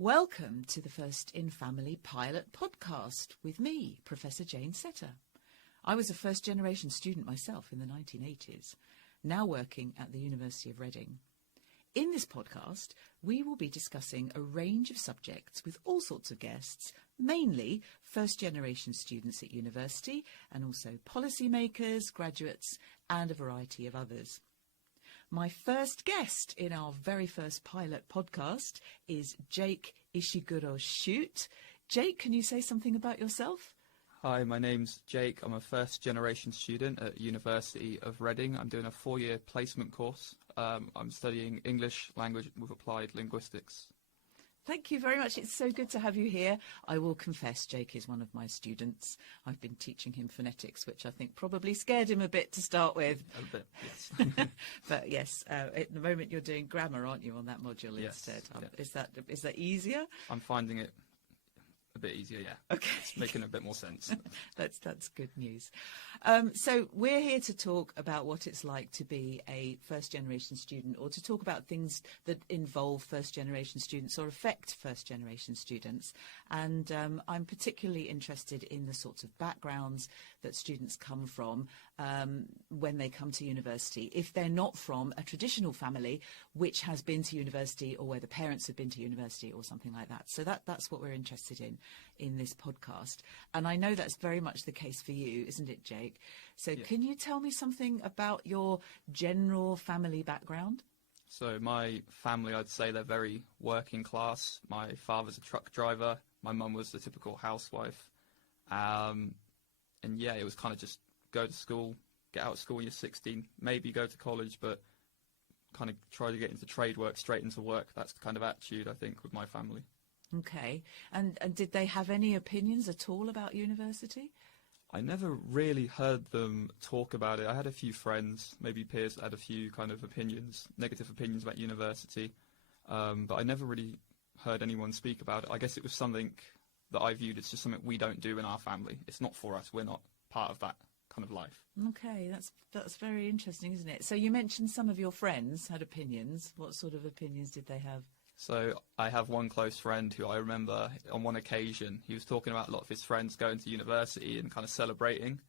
Welcome to the First in Family Pilot podcast with me, Professor Jane Setter. I was a first-generation student myself in the 1980s, now working at the University of Reading. In this podcast, we will be discussing a range of subjects with all sorts of guests, mainly first-generation students at university and also policymakers, graduates, and a variety of others. My first guest in our very first pilot podcast is Jake Ishiguro-Shute. Jake, can you say something about yourself? Hi, my name's Jake. I'm a first-generation student at University of Reading. I'm doing a 4-year placement course. I'm studying English language with applied linguistics. Thank you very much. It's so good to have you here. I will confess, Jake is one of my students. I've been teaching him phonetics, which I think probably scared him a bit to start with. A bit, yes. But yes, at the moment you're doing grammar, aren't you, on that module instead? Yeah. Is that easier? I'm finding it a bit easier, yeah. Okay. It's making a bit more sense. That's good news. So we're here to talk about what it's like to be a first-generation student, or to talk about things that involve first-generation students or affect first-generation students. And I'm particularly interested in the sorts of backgrounds that students come from when they come to university. If they're not from a traditional family which has been to university, or where the parents have been to university or something like that. So that's what we're interested in this podcast. And I know that's very much the case for you, isn't it, Jake? So yeah. Can you tell me something about your general family background? So my family, I'd say they're very working class. My father's a truck driver. My mum was the typical housewife. And yeah, it was kind of just go to school, get out of school when you're 16, maybe go to college, but kind of try to get into trade work, straight into work. That's the kind of attitude, I think, with my family. Okay. And did they have any opinions at all about university? I never really heard them talk about it. I had a few friends, maybe peers, that had a few kind of opinions, negative opinions about university, but I never really heard anyone speak about it. I guess it was something that I viewed as just something we don't do in our family. It's not for us. We're not part of that kind of life. Okay, that's very interesting, isn't it? So you mentioned some of your friends had opinions. What sort of opinions did they have? So I have one close friend who I remember on one occasion, he was talking about a lot of his friends going to university and kind of celebrating.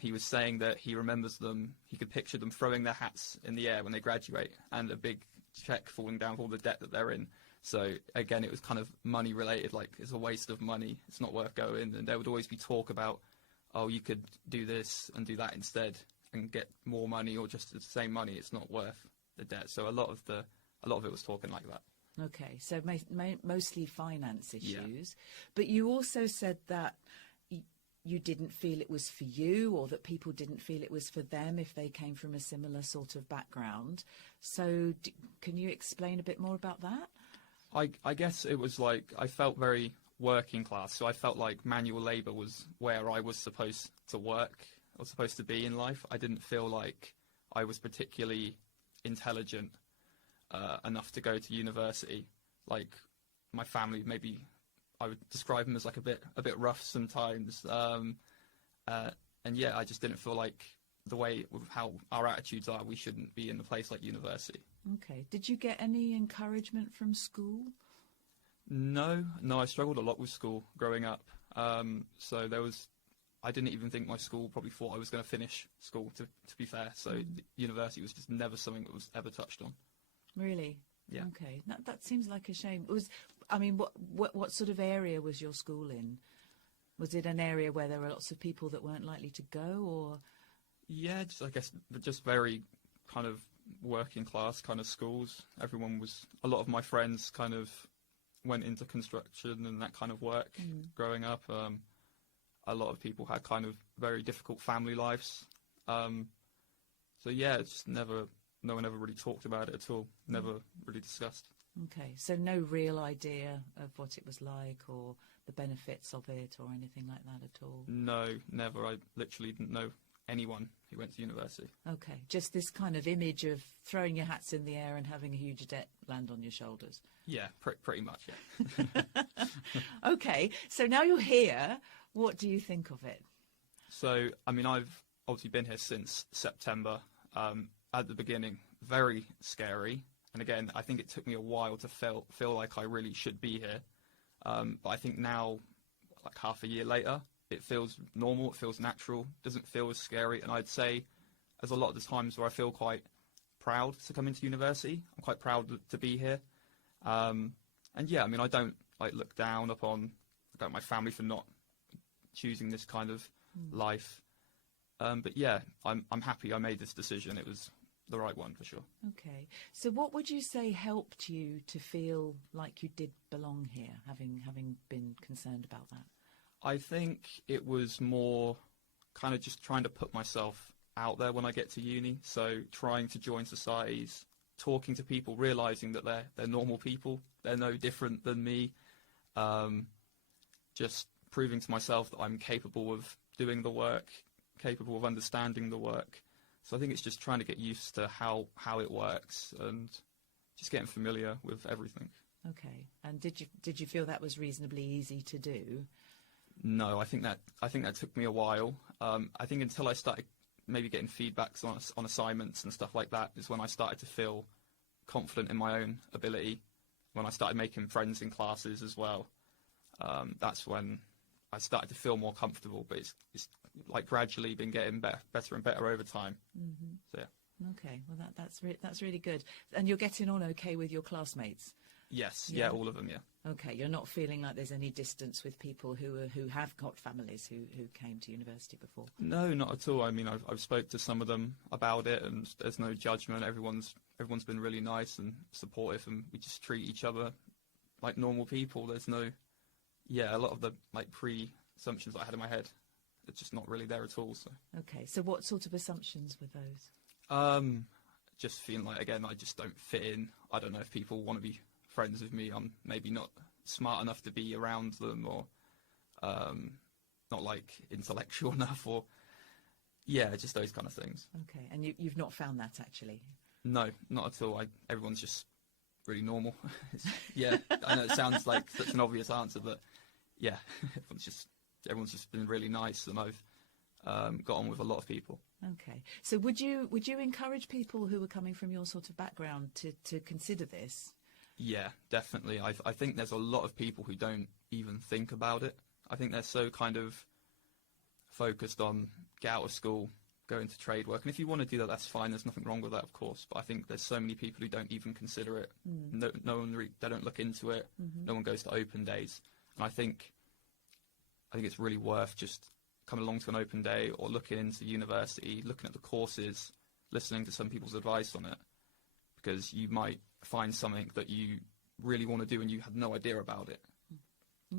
He was saying that he remembers them, he could picture them throwing their hats in the air when they graduate, and a big check falling down for all the debt that they're in. So again, it was kind of money related, like it's a waste of money, it's not worth going. And there would always be talk about, oh, you could do this and do that instead and get more money, or just the same money, it's not worth the debt. So a lot of it was talking like that. Okay, so mostly finance issues. Yeah. But you also said that you didn't feel it was for you, or that people didn't feel it was for them if they came from a similar sort of background. So can you explain a bit more about that? I guess it was like I felt very working class, so I felt like manual labour was where I was supposed to work or supposed to be in life. I didn't feel like I was particularly intelligent enough to go to university. Like my family, maybe I would describe them as like a bit rough sometimes. And yeah, I just didn't feel like the way with how our attitudes are, we shouldn't be in a place like university. Okay. Did you get any encouragement from school? No, I struggled a lot with school growing up. So I didn't even think my school probably thought I was going to finish school, to be fair. So university was just never something that was ever touched on. Really? Yeah. Okay. That seems like a shame. What sort of area was your school in? Was it an area where there were lots of people that weren't likely to go, or? Yeah, I guess just very kind of working class kind of schools. A lot of my friends kind of went into construction and that kind of work growing up. A lot of people had kind of very difficult family lives. So yeah, it's just no one ever really talked about it at all, never really discussed. Okay, so no real idea of what it was like or the benefits of it or anything like that at all? No, never. I literally didn't know anyone who went to university. Okay, just this kind of image of throwing your hats in the air and having a huge debt land on your shoulders. Yeah, pretty much, yeah. Okay, so now you're here, what do you think of it? So, I've obviously been here since September. At the beginning, very scary. And again, I think it took me a while to feel like I really should be here. But I think now, like half a year later, it feels normal, it feels natural, doesn't feel as scary. And I'd say there's a lot of the times where I feel quite proud to come into university. I'm quite proud to be here. And yeah, I mean, I don't like look down upon my family for not choosing this kind of life. But yeah, I'm happy I made this decision. It was the right one for sure. Okay. So what would you say helped you to feel like you did belong here, having been concerned about that? I think it was more kind of just trying to put myself out there when I get to uni. So trying to join societies, talking to people, realising that they're normal people. They're no different than me. Just proving to myself that I'm capable of doing the work, capable of understanding the work. So I think it's just trying to get used to how it works and just getting familiar with everything. Okay. And did you feel that was reasonably easy to do? No, I think that took me a while. I think until I started maybe getting feedbacks on assignments and stuff like that is when I started to feel confident in my own ability. When I started making friends in classes as well, that's when I started to feel more comfortable. But it's like gradually been getting better and better over time. Mm-hmm. So yeah. Okay, well that's really good. And you're getting on okay with your classmates? Yes, yeah, all of them, yeah. Okay, you're not feeling like there's any distance with people who have got families who came to university before? No, not at all. I mean, I've spoke to some of them about it, and there's no judgment. Everyone's been really nice and supportive, and we just treat each other like normal people. There's no, a lot of the like pre-assumptions that I had in my head, it's just not really there at all. So. Okay, so what sort of assumptions were those? Just feeling like, again, I just don't fit in. I don't know if people want to be friends with me. I'm maybe not smart enough to be around them, or not like intellectual enough, or just those kind of things. Okay, and you've not found that actually? No, not at all. Everyone's just really normal. I know it sounds like such an obvious answer, but yeah, everyone's just been really nice, and I've got on with a lot of people. Okay, so would you encourage people who are coming from your sort of background to consider this? Yeah, definitely. I think there's a lot of people who don't even think about it. I think they're so kind of focused on get out of school, go into trade work. And if you want to do that, that's fine. There's nothing wrong with that, of course. But I think there's so many people who don't even consider it. No one they don't look into it. Mm-hmm. No one goes to open days. And I think it's really worth just coming along to an open day or looking into university, looking at the courses, listening to some people's advice on it, because you might find something that you really want to do and you had no idea about it.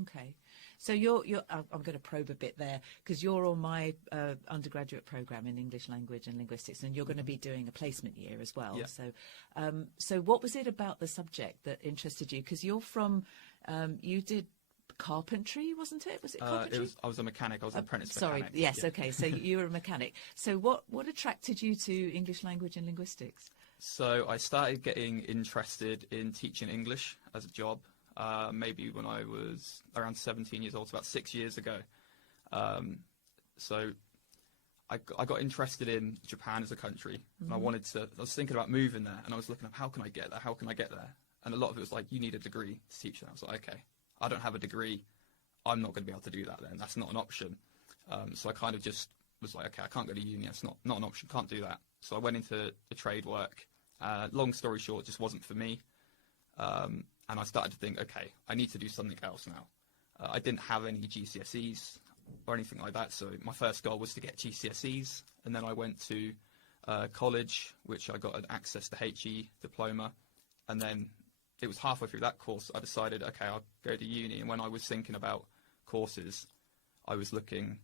Okay, so you're I'm going to probe a bit there, because you're on my undergraduate program in English language and linguistics, and you're going to be doing a placement year as well. Yeah. So what was it about the subject that interested you? Because you're from you did carpentry, wasn't it? Was it carpentry? I was a mechanic. I was an apprentice sorry, mechanic. Yes, yeah. Okay, so you were a mechanic. So what attracted you to English language and linguistics? So I started getting interested in teaching English as a job, maybe when I was around 17 years old, so about 6 years ago. So I got interested in Japan as a country, and I was thinking about moving there, and I was looking up, how can I get there? And a lot of it was like, you need a degree to teach that. I was like, okay, I don't have a degree, I'm not going to be able to do that then, that's not an option. So I kind of just was like, okay, I can't go to uni, it's not an option, can't do that. So I went into the trade work. Long story short, it just wasn't for me. And I started to think, okay, I need to do something else now. I didn't have any GCSEs or anything like that, so my first goal was to get GCSEs. And then I went to college, which I got an access to HE diploma. And then it was halfway through that course, I decided, okay, I'll go to uni. And when I was thinking about courses, I was looking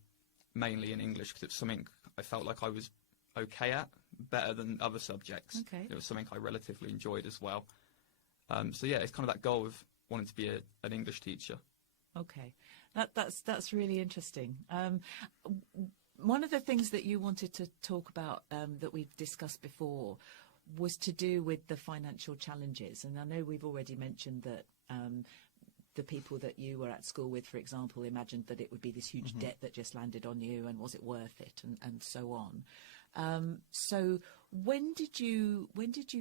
mainly in English, because it's something I felt like I was okay at, better than other subjects. Okay. It was something I relatively enjoyed as well. So yeah, it's kind of that goal of wanting to be an English teacher. Okay, that's really interesting. One of the things that you wanted to talk about that we've discussed before was to do with the financial challenges, and I know we've already mentioned that the people that you were at school with, for example, imagined that it would be this huge debt that just landed on you, and was it worth it, and so on. So when did you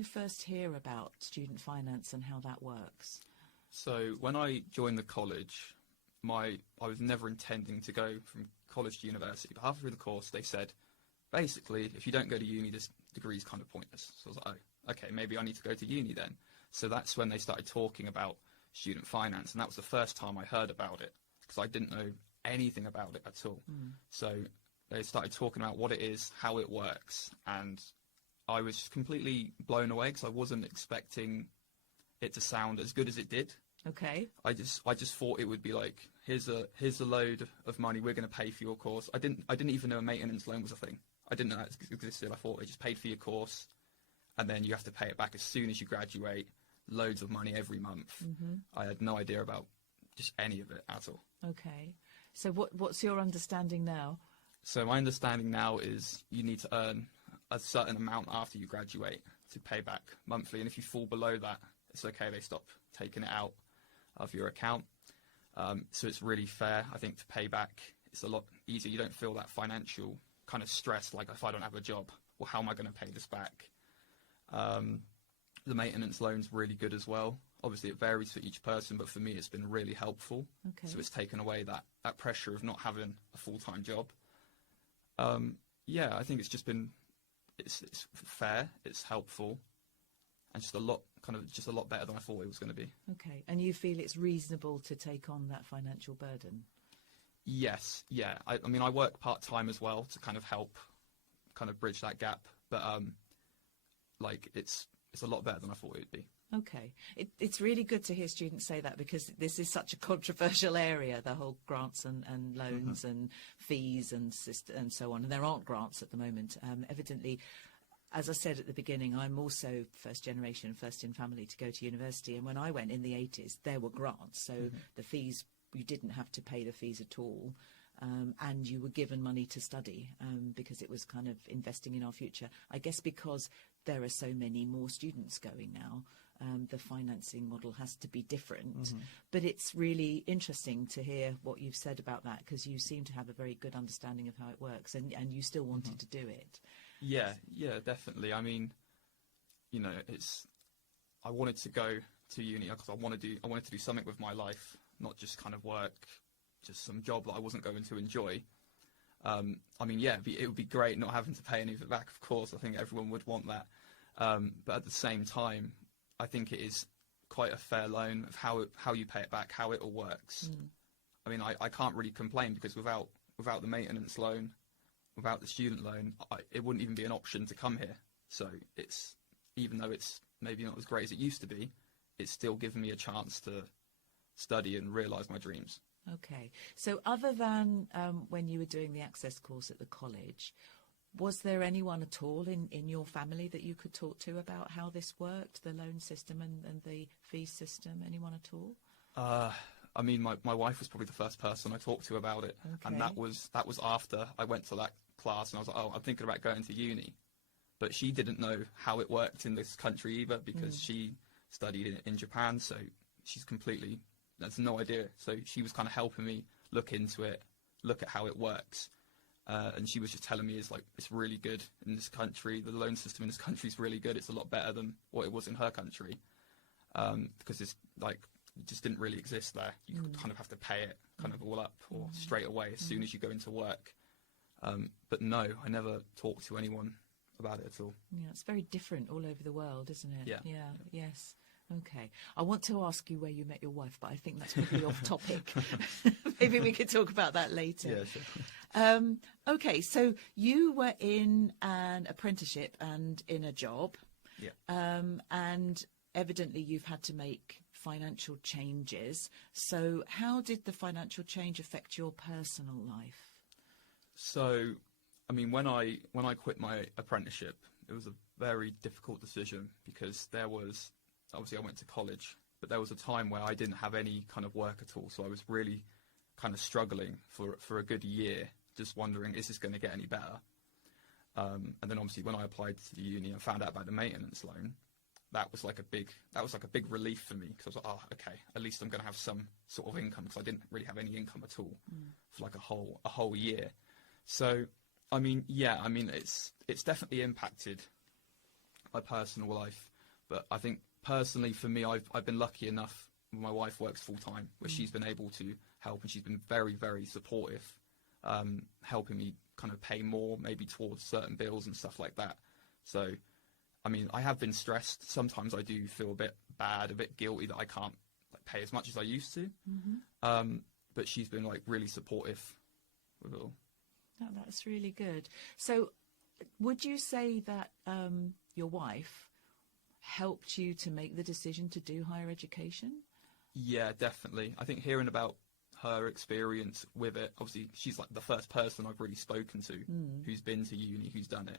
first hear about student finance and how that works? So when I joined the college, I was never intending to go from college to university, but halfway through the course they said, basically, if you don't go to uni, this degree is kind of pointless. So I was like, oh, okay, maybe I need to go to uni then. So that's when they started talking about student finance, and that was the first time I heard about it, because I didn't know anything about it at all. So they started talking about what it is, how it works, and I was completely blown away because I wasn't expecting it to sound as good as it did. Okay. I just thought it would be like, here's a load of money, we're going to pay for your course. I didn't even know a maintenance loan was a thing. I didn't know that existed. I thought they just paid for your course, and then you have to pay it back as soon as you graduate. Loads of money every month. I had no idea about just any of it at all. Okay. So what's your understanding now? So my understanding now is you need to earn a certain amount after you graduate to pay back monthly, and if you fall below that, it's okay. They stop taking it out of your account. So it's really fair, I think, to pay back. It's a lot easier. You don't feel that financial kind of stress, like if I don't have a job, well, how am I going to pay this back? The maintenance loan's really good as well. Obviously, it varies for each person, but for me, it's been really helpful. Okay. So it's taken away that pressure of not having a full-time job. Yeah, I think it's just been, it's fair, it's helpful, and just a lot better than I thought it was going to be. Okay. And you feel it's reasonable to take on that financial burden? Yes, yeah. I mean, I work part-time as well to kind of help kind of bridge that gap, but like it's a lot better than I thought it would be. Okay. It's really good to hear students say that, because this is such a controversial area, the whole grants and loans and fees and so on. And there aren't grants at the moment. Evidently, as I said at the beginning, I'm also first generation, first in family to go to university. And when I went in the 80s, there were grants. So the fees, you didn't have to pay the fees at all. And you were given money to study because it was kind of investing in our future. I guess because there are so many more students going now, the financing model has to be different. But it's really interesting to hear what you've said about that, because you seem to have a very good understanding of how it works, and you still wanted to do it. Yeah, definitely. I mean, you know, I wanted to go to uni because I wanted to do something with my life, not just kind of work, just some job that I wasn't going to enjoy. I mean, yeah, it would be great not having to pay any of it back, of course. I think everyone would want that. But at the same time, I think it is quite a fair loan of how you pay it back, how it all works. I mean, I can't really complain, because without the maintenance loan, without the student loan, it wouldn't even be an option to come here. So even though it's maybe not as great as it used to be, it's still given me a chance to study and realise my dreams. Okay. So other than when you were doing the access course at the college, was there anyone at all in your family that you could talk to about how this worked, the loan system and the fee system? Anyone at all? I mean, my wife was probably the first person I talked to about it. Okay. And that was after I went to that class, and I was like, oh, I'm thinking about going to uni. But she didn't know how it worked in this country either, because she studied in Japan, so there's no idea. So she was kind of helping me look into it, look at how it works. And she was just telling me it's really good in this country. The loan system in this country is really good. It's a lot better than what it was in her country, because it's like it just didn't really exist there. You kind of have to pay it kind of all up or straight away as soon as you go into work. But no, I never talked to anyone about it at all. Yeah, it's very different all over the world, isn't it? Yeah. Yes. Okay. I want to ask you where you met your wife, but I think that's probably off topic. Maybe we could talk about that later. Yeah, sure. Okay, so you were in an apprenticeship and in a job. Yeah. And evidently you've had to make financial changes. So how did the financial change affect your personal life? So, I mean, when I quit my apprenticeship, it was a very difficult decision, because obviously I went to college, but there was a time where I didn't have any kind of work at all. So I was really kind of struggling for a good year, just wondering, is this going to get any better? And then obviously when I applied to the uni and found out about the maintenance loan, that was like a big relief for me, because I was like, oh, okay, at least I'm going to have some sort of income, because I didn't really have any income at all for like a whole year. So I mean, yeah, I mean, it's definitely impacted my personal life, but I think personally for me, I've been lucky enough. My wife works full time, where she's been able to help, and she's been very, very supportive, helping me kind of pay more, maybe towards certain bills and stuff like that. So, I mean, I have been stressed. Sometimes I do feel a bit bad, a bit guilty that I can't like pay as much as I used to. But she's been like really supportive with it all. Oh, that's really good. So would you say that your wife helped you to make the decision to do higher education? Yeah, definitely. I think hearing about her experience with it, obviously she's like the first person I've really spoken to who's been to uni, who's done it.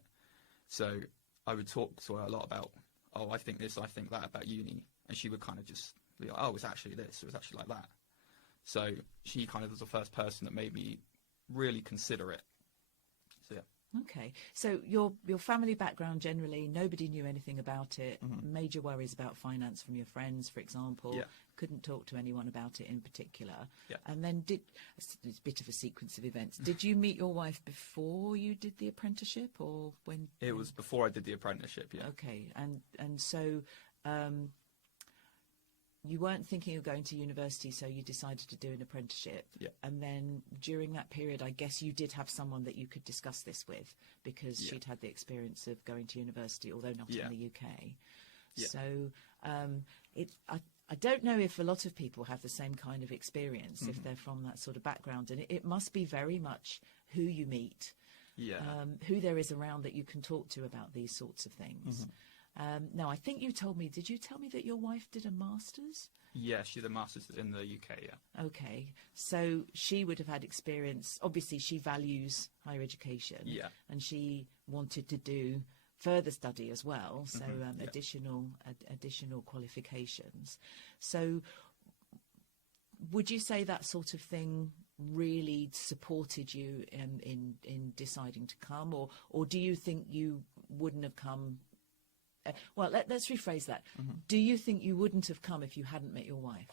So I would talk to her a lot about, oh, I think this, I think that about uni. And she would kind of just be like, oh, it's actually this, it was actually like that. So she kind of was the first person that made me really consider it. So, yeah. Okay. So your family background generally, nobody knew anything about it. Major worries about finance from your friends, for example. Yeah. Couldn't talk to anyone about it in particular. Yeah. And then it's a bit of a sequence of events. Did you meet your wife before you did the apprenticeship, or when? It was before I did the apprenticeship, yeah. Okay. And so you weren't thinking of going to university, so you decided to do an apprenticeship. Yeah. And then during that period, I guess you did have someone that you could discuss this with, because she'd had the experience of going to university, although not in the UK. Yeah. So I don't know if a lot of people have the same kind of experience if they're from that sort of background. And it must be very much who you meet, who there is around that you can talk to about these sorts of things. Now, I think did you tell me that your wife did a master's? Yeah, she did a master's in the UK, yeah. Okay, so she would have had experience. Obviously, she values higher education. Yeah. And she wanted to do further study as well, so additional qualifications. So would you say that sort of thing really supported you in deciding to come, or do you think you wouldn't have come? Well, let's rephrase that. Do you think you wouldn't have come if you hadn't met your wife?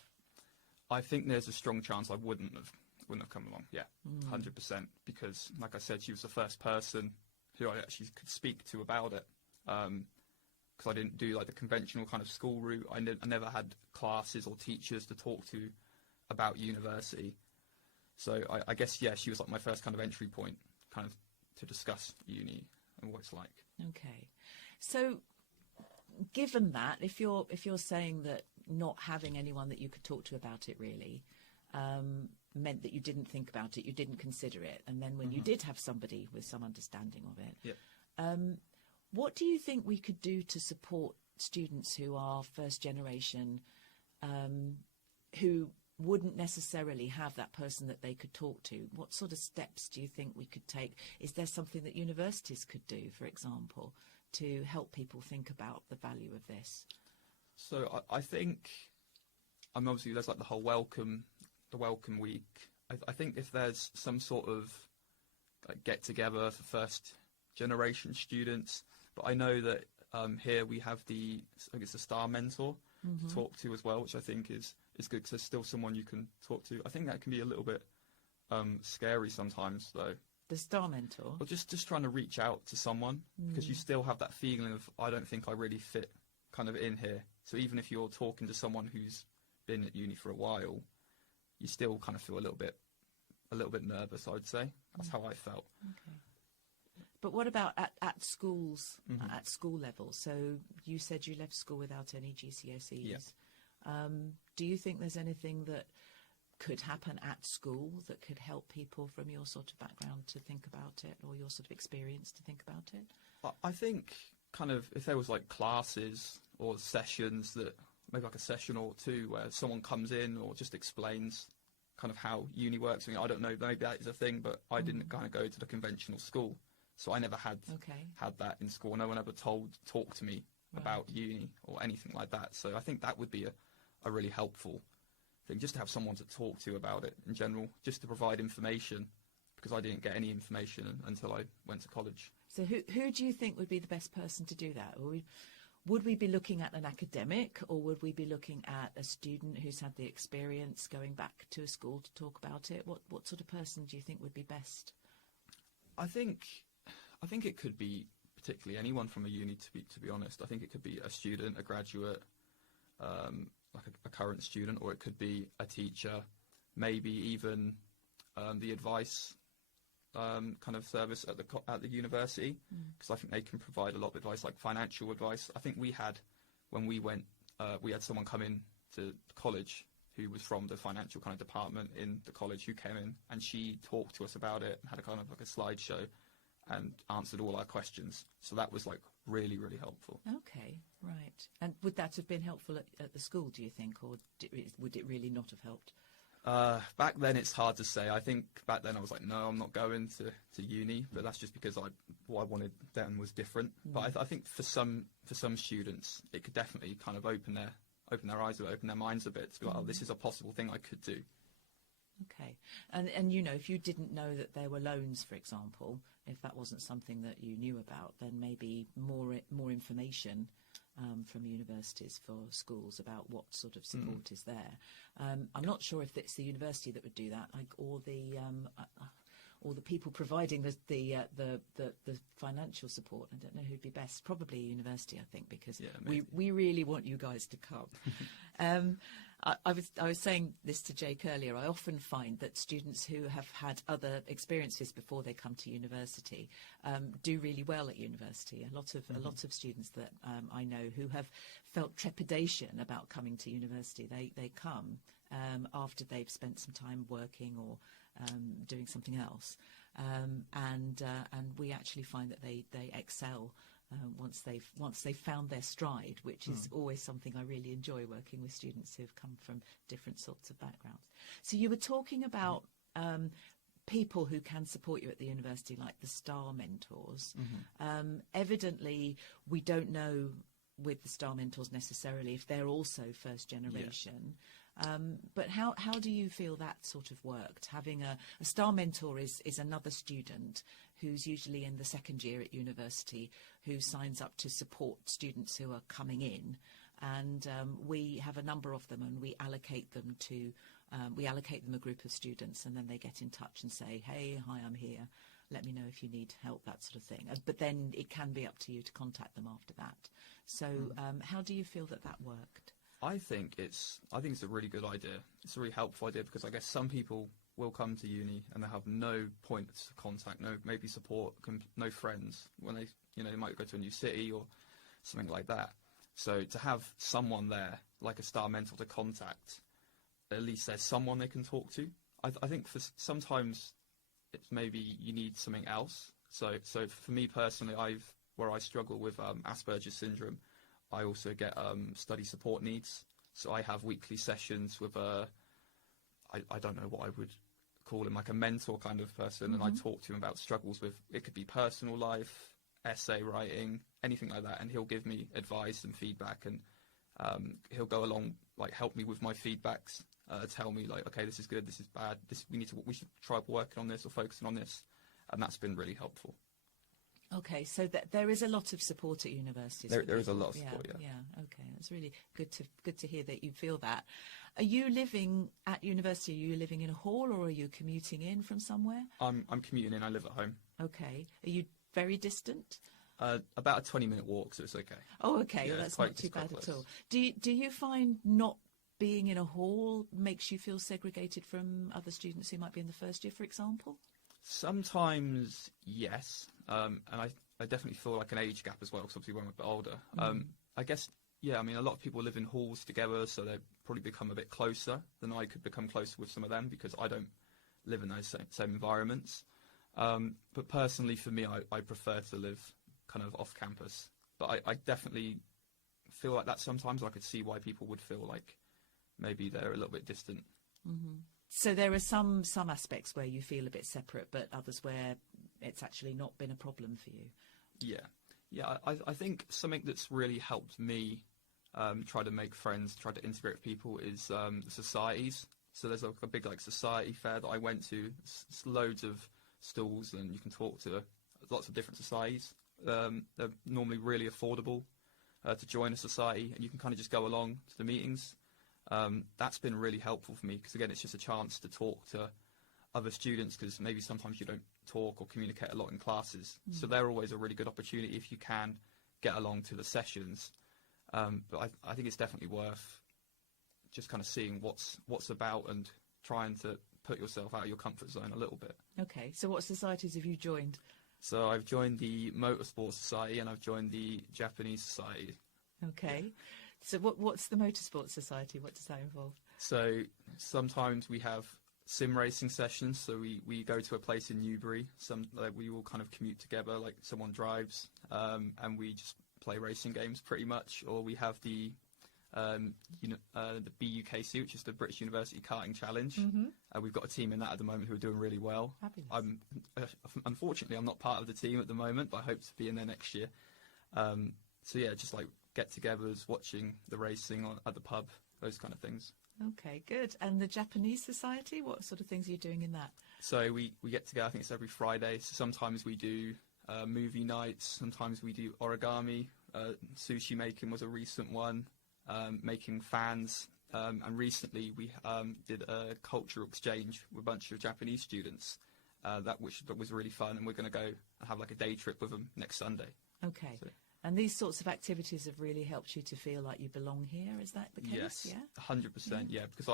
I think there's a strong chance I wouldn't have come along. Yeah, 100%. Because, like I said, she was the first person who I actually could speak to about it. Because I didn't do like the conventional kind of school route. I never had classes or teachers to talk to about university. So I guess, yeah, she was like my first kind of entry point, kind of to discuss uni and what it's like. Okay, so given that, if you're saying that not having anyone that you could talk to about it really meant that you didn't think about it, you didn't consider it, and then when you did have somebody with some understanding of it, what do you think we could do to support students who are first generation, who wouldn't necessarily have that person that they could talk to? What sort of steps do you think we could take? Is there something that universities could do, for example, to help people think about the value of this? So I think, obviously there's like the whole welcome week. I think if there's some sort of like get together for first generation students, but I know that here we have the STAR mentor to talk to as well, which I think is good because there's still someone you can talk to. I think that can be a little bit scary sometimes though. The STAR mentor? Or just trying to reach out to someone, because you still have that feeling of, I don't think I really fit kind of in here. So even if you're talking to someone who's been at uni for a while, you still kind of feel a little bit nervous, I would say. That's how I felt. Okay. But what about at schools, at school level? So you said you left school without any GCSEs. Yeah. Do you think there's anything that could happen at school that could help people from your sort of background to think about it, or your sort of experience to think about it? I think kind of if there was like classes or sessions, that maybe like a session or two where someone comes in or just explains kind of how uni works. I mean, I don't know, maybe that is a thing, but I didn't kind of go to the conventional school, so I never had that in school. No one ever talked to me about uni or anything like that. So I think that would be a really helpful thing, just to have someone to talk to about it in general, just to provide information, because I didn't get any information until I went to college. So who do you think would be the best person to do that? Would we be looking at an academic, or would we be looking at a student who's had the experience going back to a school to talk about it? What sort of person do you think would be best? I think I think it could be particularly anyone from a uni, to be honest. I think it could be a student, a graduate, like a current student, or it could be a teacher, maybe even the advice kind of service at the university, because I think they can provide a lot of advice, like financial advice. I think when we went, we had someone come in to college who was from the financial kind of department in the college, who came in, and she talked to us about it and had a kind of like a slideshow and answered all our questions. So that was like really, really helpful. Okay, right. And would that have been helpful at the school, do you think, or would it really not have helped? Back then, it's hard to say. I think back then I was like, no, I'm not going to uni, but that's just because what I wanted then was different. But I think for some students, it could definitely kind of open their eyes, or open their minds a bit to be like, oh, this is a possible thing I could do. Okay. And you know, if you didn't know that there were loans, for example, if that wasn't something that you knew about, then maybe more information from universities for schools about what sort of support is there. I'm not sure if it's the university that would do that, like, or the people providing the financial support. I don't know who'd be best. Probably a university, I think, because we really want you guys to come. I was saying this to Jake earlier. I often find that students who have had other experiences before they come to university do really well at university. A lot of students that I know who have felt trepidation about coming to university, they come after they've spent some time working or doing something else, and we actually find that they excel once they've found their stride, which is always something I really enjoy, working with students who've come from different sorts of backgrounds. So you were talking about people who can support you at the university, like the STAR mentors. Evidently, we don't know with the STAR mentors necessarily if they're also first generation. But how do you feel that sort of worked? Having a STAR mentor is another student who's usually in the second year at university, who signs up to support students who are coming in, and we have a number of them, and we allocate them a group of students, and then they get in touch and say, hey, hi, I'm here, let me know if you need help, that sort of thing. But then it can be up to you to contact them after that. So how do you feel that worked? I think it's a really good idea. It's a really helpful idea, because I guess some people will come to uni and they have no points of contact, no maybe support, no friends when they might go to a new city or something like that. So to have someone there, like a STAR mentor, to contact, at least there's someone they can talk to. I think sometimes it's maybe you need something else. So for me personally, where I struggle with Asperger's syndrome, I also get study support needs. So I have weekly sessions with I don't know what I would call him, like a mentor kind of person, and I talk to him about struggles with, it could be personal life, essay writing, anything like that, and he'll give me advice and feedback, and he'll go along, like, help me with my feedbacks, tell me, like, okay, this is good, this is bad, we should try working on this or focusing on this, and that's been really helpful. Okay, so there is a lot of support at universities. There is a lot of support, yeah. Yeah, okay, that's really good to hear that you feel that. Are you living at university? Are you living in a hall, or are you commuting in from somewhere? I'm commuting in. I live at home. Okay. Are you very distant? About a 20-minute walk, so it's okay. Oh, okay. Yeah, well, that's not too bad at all. Do you find not being in a hall makes you feel segregated from other students who might be in the first year, for example? Sometimes, yes. And I definitely feel like an age gap as well, because obviously when I'm a bit older. I guess, yeah, I mean, a lot of people live in halls together, so they probably become a bit closer than I could become closer with some of them, because I don't live in those same environments. But personally, for me, I prefer to live kind of off campus. But I definitely feel like that sometimes. I could see why people would feel like maybe they're a little bit distant. So there are some aspects where you feel a bit separate, but others where it's actually not been a problem for you. Yeah. I think something that's really helped me try to make friends, try to integrate with people is the societies. So there's a big like society fair that I went to. It's loads of stalls, and you can talk to lots of different societies. They're normally really affordable to join a society, and you can kind of just go along to the meetings. That's been really helpful for me, because again, it's just a chance to talk to other students, because maybe sometimes you don't talk or communicate a lot in classes. So they're always a really good opportunity if you can get along to the sessions. But I think it's definitely worth just kind of seeing what's about and trying to put yourself out of your comfort zone a little bit. Okay, so what societies have you joined? So I've joined the Motorsport Society and I've joined the Japanese Society. Okay, so what's the Motorsport Society? What does that involve? So sometimes we have sim racing sessions. So we go to a place in Newbury. We all kind of commute together, like someone drives, and we just play racing games pretty much. Or we have the BUKC, which is the British University Karting Challenge. We've got a team in that at the moment who are doing really well. Fabulous. Unfortunately, I'm not part of the team at the moment, but I hope to be in there next year. So yeah, just like get-togethers, watching the racing at the pub, those kind of things. Okay, good. And the Japanese Society, what sort of things are you doing in that? So we get together, I think it's every Friday. So sometimes we do movie nights, sometimes we do origami. Sushi making was a recent one. Making fans, and recently we did a cultural exchange with a bunch of Japanese students, that was really fun, and we're going to go and have like a day trip with them next Sunday. Okay. So, and these sorts of activities have really helped you to feel like you belong here, is that the case? yes, Yeah? 100%, yeah, because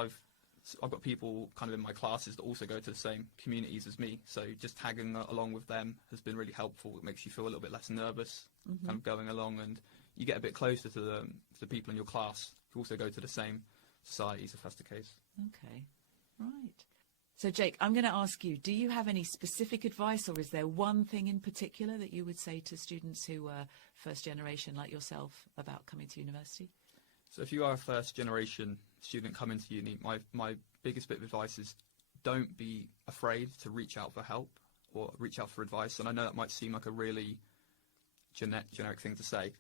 I've got people kind of in my classes that also go to the same communities as me, so just tagging along with them has been really helpful. It makes you feel a little bit less nervous, kind of going along, and you get a bit closer to the people in your class who also go to the same societies, if that's the case. Okay, right. So, Jake, I'm going to ask you, do you have any specific advice, or is there one thing in particular that you would say to students who are first generation like yourself about coming to university? So if you are a first generation student coming to uni, my biggest bit of advice is don't be afraid to reach out for help or reach out for advice. And I know that might seem like a really generic thing to say,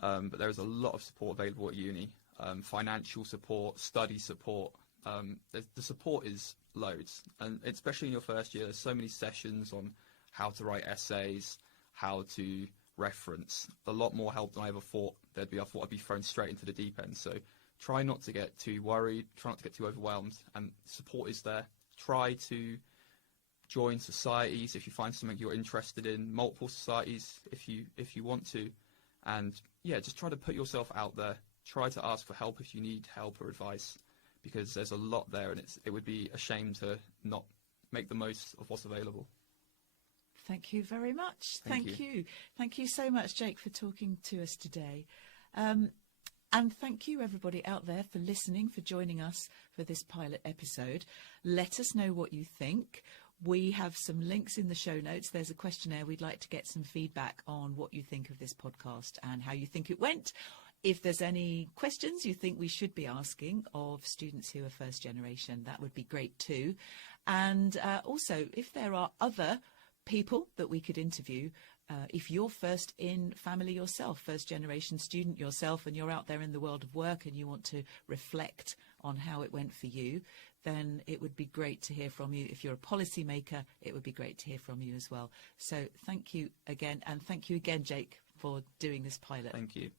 but there is a lot of support available at uni. Financial support, study support. The support is loads, and especially in your first year, there's so many sessions on how to write essays, how to reference. A lot more help than I ever thought there'd be. I thought I'd be thrown straight into the deep end. So try not to get too worried, try not to get too overwhelmed, and support is there. Try to join societies if you find something you're interested in, multiple societies if you want to, and yeah, just try to put yourself out there. Try to ask for help if you need help or advice, because there's a lot there, and it would be a shame to not make the most of what's available. Thank you very much. Thank you. Thank you so much, Jake, for talking to us today. And thank you, everybody out there, for listening, for joining us for this pilot episode. Let us know what you think. We have some links in the show notes. There's a questionnaire. We'd like to get some feedback on what you think of this podcast and how you think it went. If there's any questions you think we should be asking of students who are first generation, that would be great too. And also, if there are other people that we could interview, if you're first in family yourself, first generation student yourself, and you're out there in the world of work and you want to reflect on how it went for you, then it would be great to hear from you. If you're a policymaker, it would be great to hear from you as well. So thank you again, and thank you again, Jake, for doing this pilot. Thank you.